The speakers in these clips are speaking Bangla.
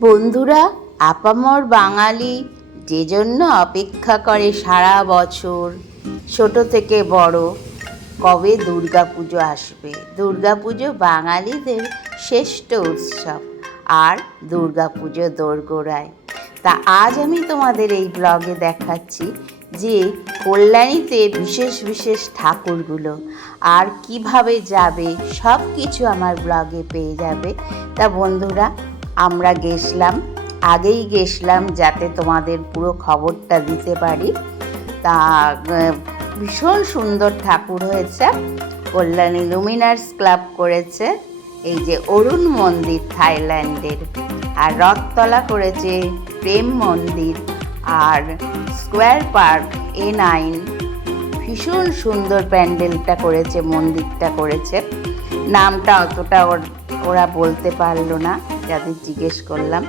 বন্ধুরা, আপামর বাঙালি যে জন্য অপেক্ষা করে সারা বছর, ছোট থেকে বড়, কবে দুর্গাপুজো আসবে? দুর্গাপুজো বাঙালিদের শ্রেষ্ঠ উৎসব আর দুর্গাপুজো দোরগোড়ায়। তা আজ আমি তোমাদের এই ব্লগে দেখাচ্ছি যে কল্যাণীতে বিশেষ বিশেষ ঠাকুরগুলো আর কীভাবে যাবে সব কিছু আমার ব্লগে পেয়ে যাবে। তা বন্ধুরা আমরা গেছিলাম আগেই গেছিলাম যাতে তোমাদের পুরো খবরটা দিতে পারি। তা ভীষণ সুন্দর ঠাকুর হয়েছে, কল্যাণী লুমিনার্স ক্লাব করেছে, এই যে অরুণ মন্দির থাইল্যান্ডের, আর রথতলা করেছে প্রেম মন্দির, আর স্কোয়ার পার্ক এ নাইন, ভীষণ সুন্দর প্যান্ডেলটা করেছে, মন্দিরটা করেছে। নামটা অতটা ওর- বলতে পারল না। যাদের জিজ্ঞেস করলাম।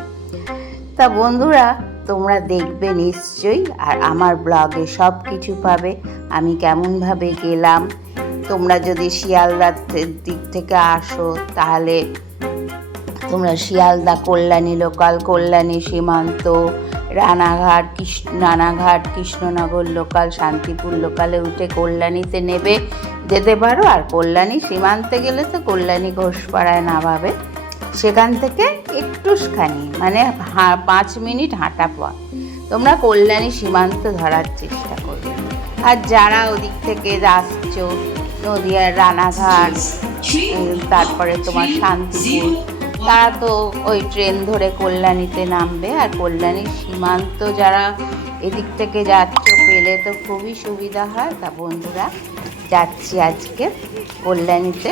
তা বন্ধুরা, তোমরা দেখবে নিশ্চয়ই, আর আমার ব্লগে সব কিছু পাবে। আমি কেমনভাবে গেলাম। তোমরা যদি শিয়ালদার দিক থেকে আসো, তাহলে তোমরা শিয়ালদা, কল্যাণী, লোকাল কল্যাণী, সীমান্ত, রানাঘাট কৃষ্ণ রানাঘাট, কৃষ্ণনগর লোকাল, শান্তিপুর লোকালে উঠে কল্যাণীতে নেবে যেতে পারো। আর কল্যাণী সীমান্তে গেলে তো কল্যাণী ঘোষপাড়ায় নামাবে। সেখান থেকে একটুখানি মানে পাঁচ মিনিট হাঁটা পথ। তোমরা কল্যাণী সীমান্ত ধরার চেষ্টা করবে। আর যারা ওদিক থেকে আসছো, নদিয়ার রানাঘাট তারপরে তোমার শান্তিপুর, তারা তো ওই ট্রেন ধরে কল্যাণীতে নামবে। আর কল্যাণীর সীমান্ত যারা এদিক থেকে যাচ্ছ, পেলে তো খুবই সুবিধা হয়। তা বন্ধুরা, যাচ্ছি আজকে কল্যাণীতে।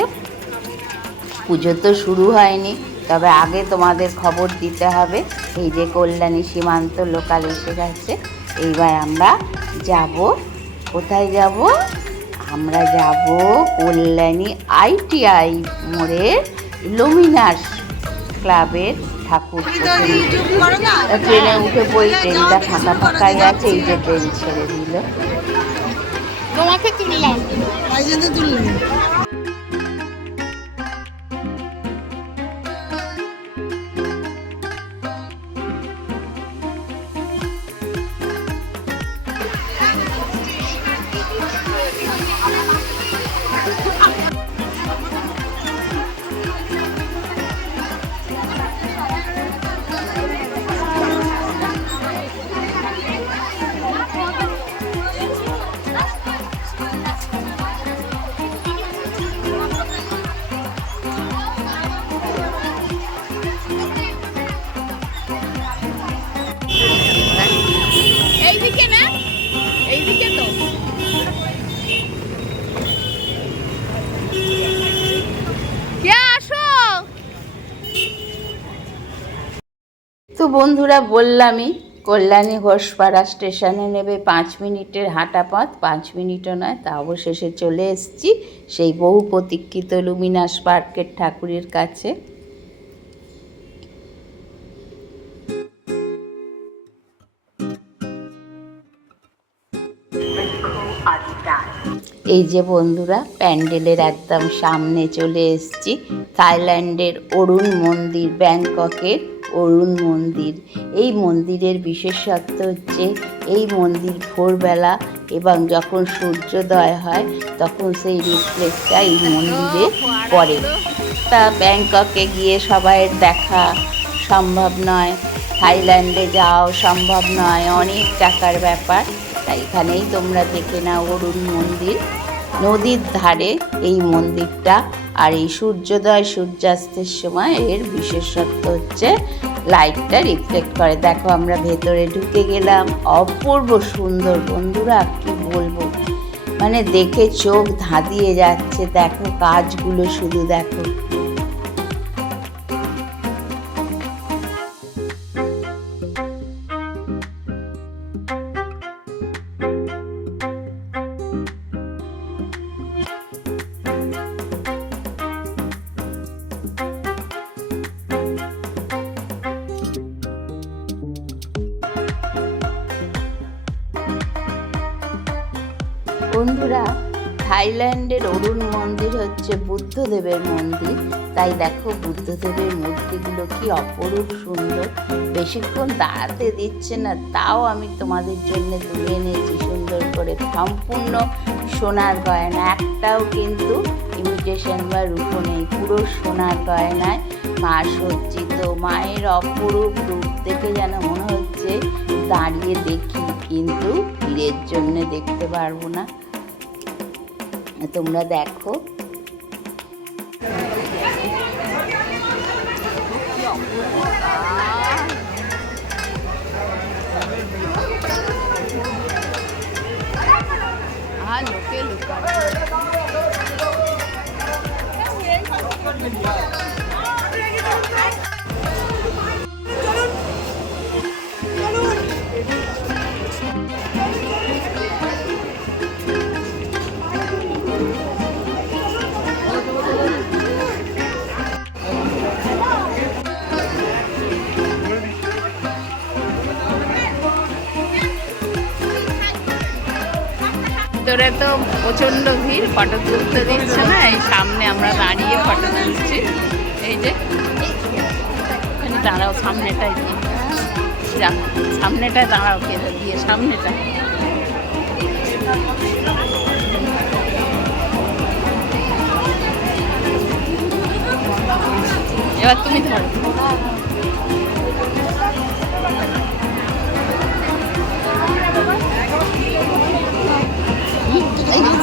পুজো তো শুরু হয়নি তবে আগে তোমাদের খবর দিতে হবে। এই যে কল্যাণী সীমান্ত লোকাল এসে গেছে এইবার আমরা যাব কোথায় যাব? আমরা যাব কল্যাণী আইটিআই মোড়ের লুমিনার্স ক্লাবের ঠাকুর। ট্রেনে উঠে পড়ি ট্রেনটা ফাঁকা ফাঁকাই আছে এই যে ট্রেন ছেড়ে দিল। তোমাকে তুললাম। তুললাম। তো বন্ধুরা বললামই, কল্যাণী ঘোষপাড়া স্টেশনে নেবে পাঁচ মিনিটের হাঁটা পথ। পাঁচ মিনিটও নয়, তা অবশেষে চলে এসেছি সেই বহু প্রতীক্ষিত লুমিনাস পার্কের ঠাকুরের কাছে। এই যে বন্ধুরা, প্যান্ডেলের একদম সামনে চলে এসেছি। থাইল্যান্ডের অরুণ মন্দির, ব্যাংককের অরুণ মন্দির। এই মন্দিরের বিশেষত্ব হচ্ছে, এই মন্দির ভোরবেলা এবং যখন সূর্যোদয় হয়, তখন সেই রিফ্লেক্টটা এই মন্দিরে পড়ে। তা ব্যাংককে গিয়ে সবাইয়ের দেখা সম্ভব নয়। থাইল্যান্ডে যাও সম্ভব নয়। অনেক টাকার ব্যাপার। তাই এখানেই তোমরা দেখে নাও অরুণ মন্দির। নদীর ধারে এই মন্দিরটা, আর এই সূর্যোদয় সূর্যাস্তের সময় এর বিশেষত্ব হচ্ছে লাইটটা রিফ্লেক্ট করে। দেখো আমরা ভেতরে ঢুকে গেলাম। অপূর্ব সুন্দর। বন্ধুরা, কি বলব? মানে দেখে চোখ ধাঁধিয়ে যাচ্ছে। দেখো কাজগুলো শুধু দেখো। বন্ধুরা থাইল্যান্ডের অরুণ মন্দির হচ্ছে বুদ্ধদেবের মন্দির। তাই দেখো বুদ্ধদেবের মূর্তিগুলো কি অপরূপ সুন্দর। বেশিক্ষণ দাঁড়াতে দিচ্ছে না, তাও আমি তোমাদের জন্য তুলে এনেছি সুন্দর করে সম্পূর্ণ সোনার গয়না। একটাও কিন্তু ইমিটেশন বা রূপো নেই, পুরো সোনার গয়নায় মা সজ্জিত, মায়ের অপরূপ রূপ। দেখে যেন মনে হচ্ছে দাঁড়িয়ে দেখি, কিন্তু ভিড়ের জন্য দেখতে পারব না। তোমরা দেখো। আর লোকে লোকা ভিতরে তো প্রচণ্ড ভিড় ফটো তুলতে দিচ্ছে না। এই সামনে আমরা দাঁড়িয়ে ফটো তুলছি। এই যে দাঁড়াও, সামনেটায় দিয়ে যা, সামনেটায় দাঁড়াও কে দিয়ে সামনেটা এবার তুমি ধরো।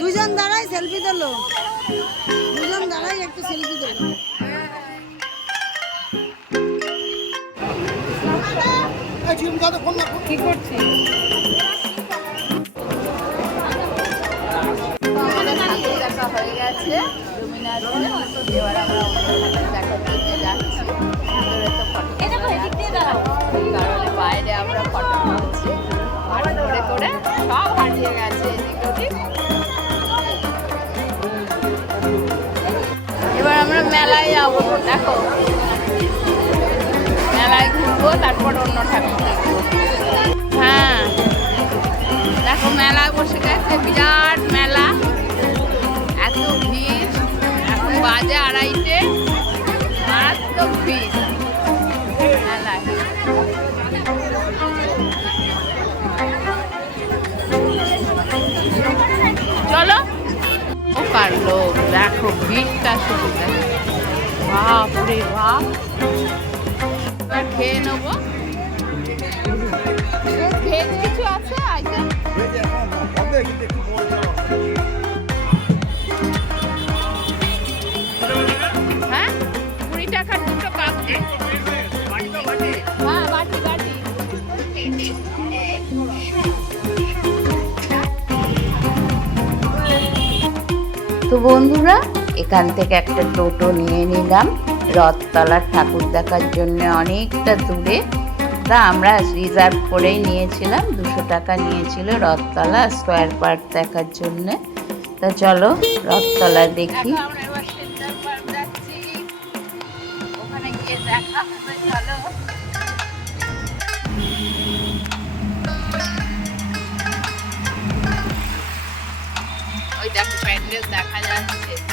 দুজন দাঁড়াই সেলফি তোলো। দুজন দাঁড়াই একটু সেলফি তোলো। কি হয়ে গেছে এবার আমরা দেখা করতে যাচ্ছি ভিতরে তো ফটো কারণে বাইরে আমরা ফটো আর করে করে সব হারিয়ে গেছে। দেখো। মেলায় ঘুরবো, তারপর অন্য ঠাকুর হ্যাঁ। দেখো, মেলায় বসে গেছে, বিরাট মেলা। এত ভিড়। এখন বাজে আড়াইটে। মারাত্মক ভিড় চলো। ও পারল। দেখো, ভিড়টা শুধু দেখো বাপ রে বাপ এবার খেয়ে নেব। ভেজ কিছু আছে? আইটেম হ্যাঁ? কুড়ি টাকার দুটো কাপ হ্যাঁ বাটি বাটি। তো বন্ধুরা এখান থেকে একটা টোটো নিয়ে নিলাম। রথতলার ঠাকুর দেখার জন্য অনেকটা দূরে। তা আমরা রিজার্ভ করেই নিয়েছিলাম, দুশো টাকা নিয়েছিল রথতলা স্কোয়ার পার্ক দেখার জন্য। তা চলো রথতলা দেখি। দেখো যাচ্ছে।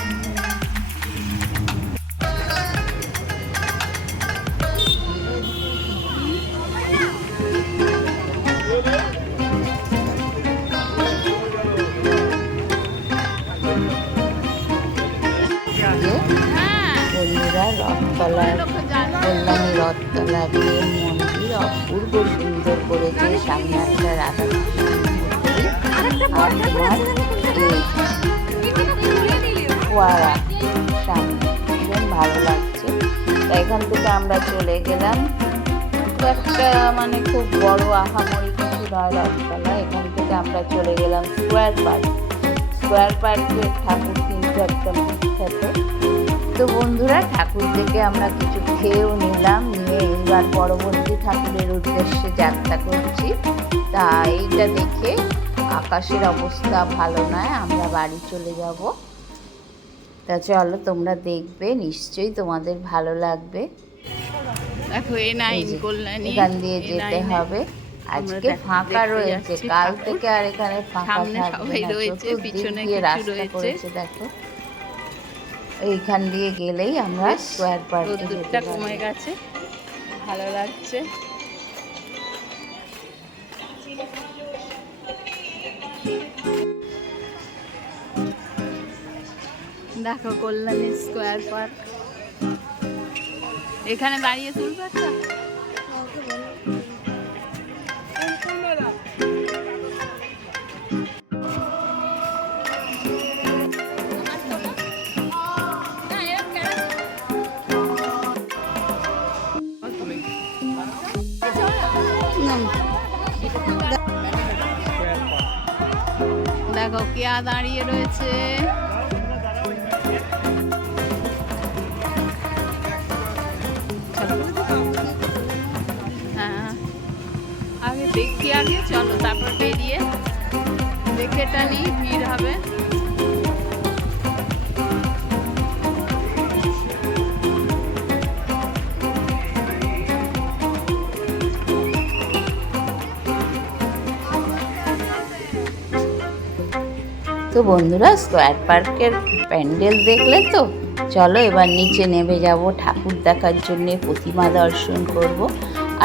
গেলাম। খুব একটা মানে খুব বড় আহামরি কিছু নয় রথতলা এখান থেকে আমরা চলে গেলাম স্কোয়ার পার্ক স্কোয়ার পার্কে ঠাকুর কিনতে একদম বিখ্যাত। তো বন্ধুরা, ঠাকুর থেকে আমরা কিছু খেয়েও নিলাম। নিয়ে এইবার পরবর্তী ঠাকুরের উদ্দেশ্যে যাত্রা করছি। তা এইটা দেখে আকাশের অবস্থা ভালো নয়, আমরা বাড়ি চলে যাব। তা চলো, তোমরা দেখবে, নিশ্চয়ই তোমাদের ভালো লাগবে। এখান দিয়ে যেতে হবে। আজকে ফাঁকা রয়েছে। কাল থেকে আর এখানে ফাঁকা থাকবে সবাই রয়েছে, পিছনে রাস্তা রয়েছে। করেছে দেখো। এইখান দিয়ে গেলেই আমরা স্কোয়ার পার্কে যেতে রোদ্দুরটা পারব। কমে গেছে। ভালো লাগছে। দেখো কল্যাণী স্কোয়ার পার্ক এখানে দাঁড়িয়ে তুলবে দেখো কেয়া দাঁড়িয়ে রয়েছে। চলো, তারপর বেরিয়ে দেখে টানি ভিড় হবে। তো বন্ধুরা স্কোয়ার পার্কের প্যান্ডেল দেখলে তো? চলো এবার নিচে নেমে যাব, ঠাকুর দেখার জন্যে প্রতিমা দর্শন করব।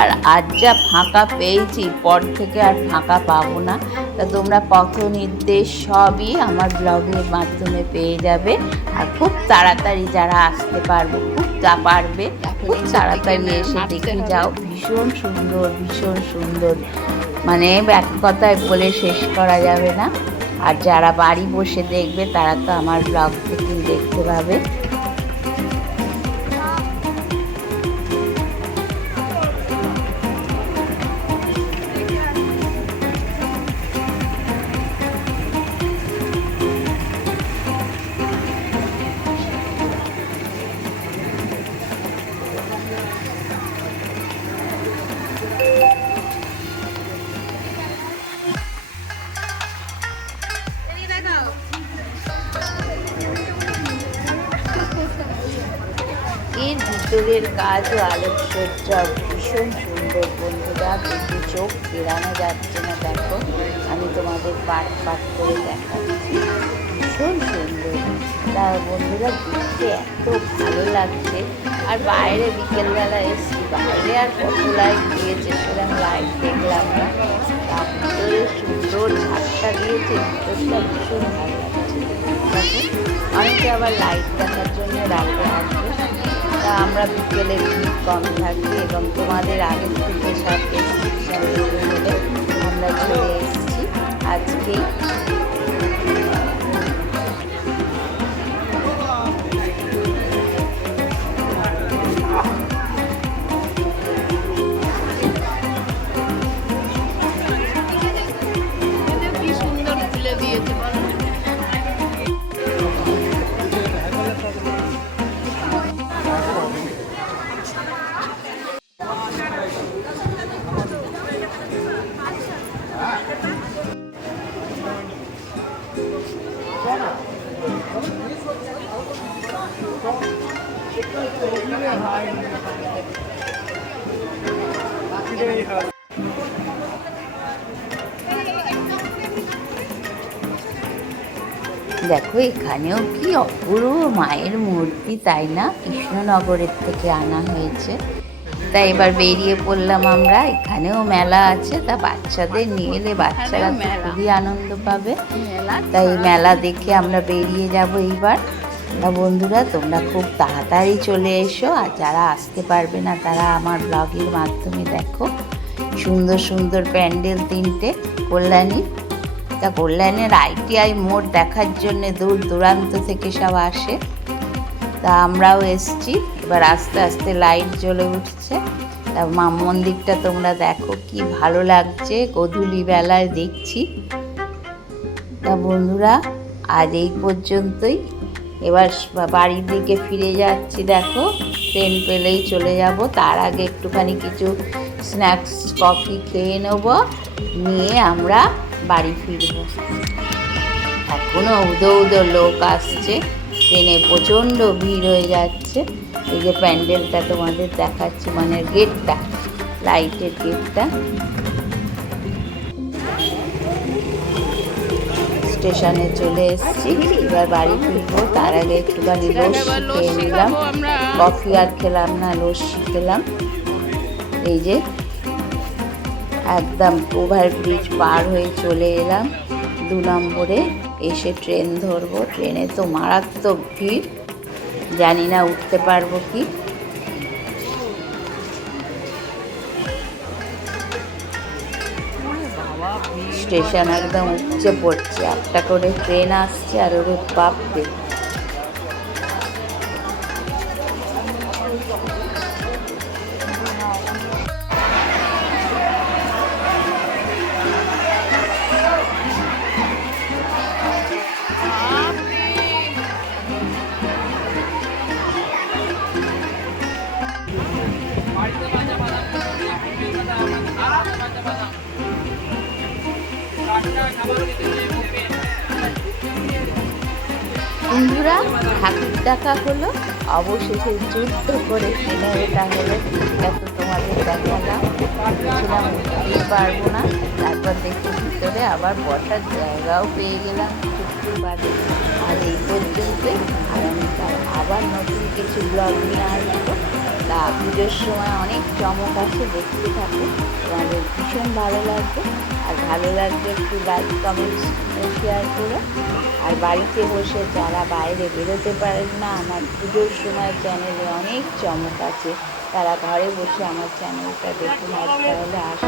আর আজ যা ফাঁকা পেয়েছি পর থেকে আর ফাঁকা পাবো না। তা তোমরা পথ নির্দেশ সবই আমার ব্লগের মাধ্যমে পেয়ে যাবে আর খুব তাড়াতাড়ি যারা আসতে পারবে খুব তা পারবে খুব তাড়াতাড়ি এসে দেখে যাও। ভীষণ সুন্দর ভীষণ সুন্দর। মানে এক কথায় বলে শেষ করা যাবে না। আর যারা বাড়ি বসে দেখবে তারা তো আমার ব্লগ থেকে দেখতে পাবে। এর ভিতরের কাজ ও আলোকসজ্জা ভীষণ সুন্দর বন্ধুরা, কিন্তু চোখ ফেরানো যাচ্ছে না, দেখো। আমি তোমাদের পাট পাট করে দেখাচ্ছি। ভীষণ সুন্দর। তা বন্ধুরা, দেখতে এত ভালো লাগছে। আর বাইরে বিকেলবেলা এসছি। বাইরে আর কত লাইট দিয়েছে সেরকম লাইট দেখলাম না। তার ভিতরে সুন্দর ঝাপটা দিয়েছে, ভিতরটা ভীষণ ভালো লাগছে। অনেকে আবার লাইট দেখার জন্য রাতে আসবে। তা আমরা বিকেলে ভিড় কম থাকি এবং তোমাদের আগের থেকে সব আমরা চলে এসেছি। আজকেই দেখো এখানেও কি অপূর্ব মায়ের মূর্তি তাই না? কৃষ্ণনগরের থেকে আনা হয়েছে। তাই এবার বেরিয়ে পড়লাম আমরা। এখানেও মেলা আছে। তা বাচ্চাদের নিয়ে এলে বাচ্চারা খুবই আনন্দ পাবে। তাই মেলা দেখে আমরা বেরিয়ে যাব এইবার। তা বন্ধুরা তোমরা খুব তাড়াতাড়ি চলে এসো। আর যারা আসতে পারবে না তারা আমার ব্লগের মাধ্যমে দেখো। সুন্দর সুন্দর প্যান্ডেল তিনটে কল্যাণী তা কল্যাণের আইটিআই মোড় দেখার জন্য দূর দূরান্ত থেকে সব আসে। তা আমরাও এসছি, এবার আস্তে আস্তে লাইট জ্বলে উঠছে। তা মা মন্দিরটা তোমরা দেখো কি ভালো লাগছে, গধূলি বেলায় দেখছি। তা বন্ধুরা, আজ এই পর্যন্তই। এবার বাড়ির দিকে ফিরে যাচ্ছি, দেখো। ট্রেন পেলেই চলে যাব, তার আগে একটুখানি কিছু স্ন্যাক্স কফি খেয়ে নেব। নিয়ে আমরা বাড়ি ফিরব। এখনও উদো উদো লোক আসছে, ট্রেনে প্রচণ্ড ভিড় হয়ে যাচ্ছে। এই যে প্যান্ডেলটা তোমাদের দেখাচ্ছি মানে গেটটা, লাইটের গেটটা। স্টেশনে চলে এসেছি, এবার বাড়ি ফিরবো। তার আগে একটুখানি লস্যি খেয়ে নিলাম। কফি আর খেলাম না লস্যি খেলাম। এই যে একদম ওভার ব্রিজ পার হয়ে চলে এলাম। দু নম্বরে এসে ট্রেন ধরবো। ট্রেনে তো মারাত্মক ভিড়। জানি না উঠতে পারব কি। স্টেশন একদম উপচে পড়ছে। একটা করে ট্রেন আসছে আর ওরে বাপরে। বন্ধুরা, ঠাকুর দেখা হলো। অবশেষে যুদ্ধ করে কিনে ওটা হলো। এটা তো তোমাদের দেখালাম। পারব না। তারপর দেখি ভিতরে আবার বসার জায়গাও পেয়ে গেলাম ছুটতে পারে আর এই পর্যন্তই আগামীকাল আবার নতুন কিছু ব্লগ নিয়ে আসব। তা পুজোর সময় অনেক চমক আছে, দেখতে থাকো। তোমাদের ভীষণ ভালো লাগবে। ভালো লাগবে একটু লাইক কমেন্টস শেয়ার করো। আর বাড়িতে বসে যারা বাইরে বেরোতে পারেন না, আমার পুজোর সময় চ্যানেলে অনেক চমক আছে। তারা ঘরে বসে আমার চ্যানেলটা দেখুন আর তাহলে আস।